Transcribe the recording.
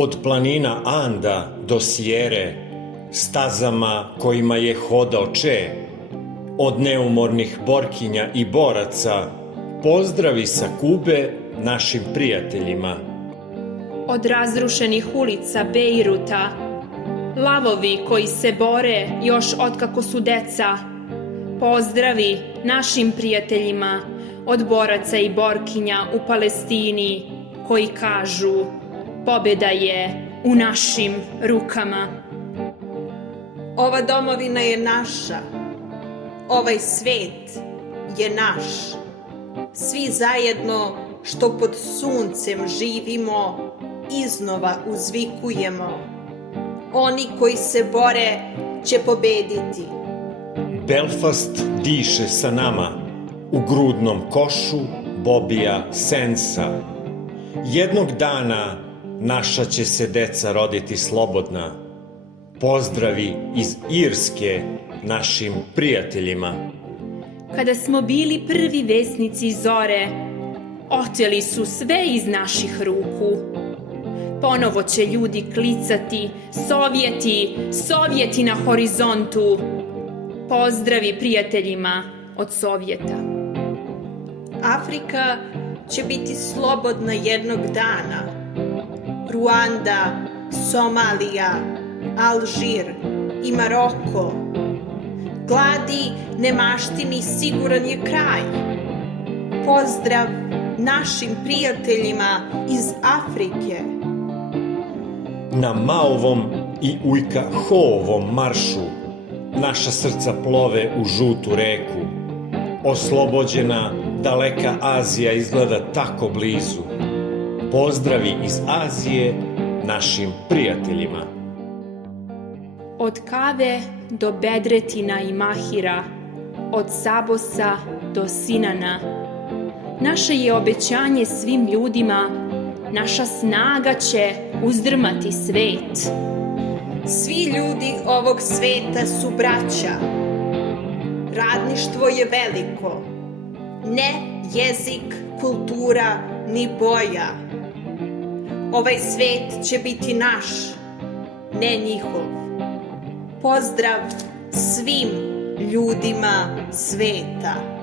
Od planina Anda do Sjere, stazama kojima je hodao Če, od neumornih borkinja i boraca, pozdravi sa Kube našim prijateljima. Od razrušenih ulica Bejruta, lavovi koji se bore još otkako su deca, pozdravi našim prijateljima od boraca i borkinja u Palestini koji kažu: pobjeda je u našim rukama. Ova domovina je naša, ovaj svet je naš. Svi zajedno što pod suncem živimo, iznova uzvikujemo: oni koji se bore će pobediti. Belfast diše sa nama, u grudnom košu Bobija Sensa. Jednog dana naša će se deca roditi slobodna. Pozdravi iz Irske našim prijateljima. Kada smo bili prvi vesnici zore, oteli su sve iz naših ruku. Ponovo će ljudi klicati: Sovjeti, Sovjeti na horizontu. Pozdravi prijateljima od Sovjeta. Afrika će biti slobodna jednog dana. Ruanda, Somalija, Alžir i Maroko. Gladi, nemaštini siguran je kraj. Pozdrav našim prijateljima iz Afrike. Na Maovom i Ujka Hoovom maršu naša srca plove u žutu reku. Oslobođena daleka Azija izgleda tako blizu. Pozdravi iz Azije našim prijateljima. Od Kave do Bedretina i Mahira, od Sabosa do Sinana. Naše je obećanje svim ljudima: naša snaga će uzdrmati svet. Svi ljudi ovog sveta su braća. Radništvo je veliko. Ne jezik, kultura, ni boja. Ovaj svet će biti naš, ne njihov. Pozdrav svim ljudima sveta.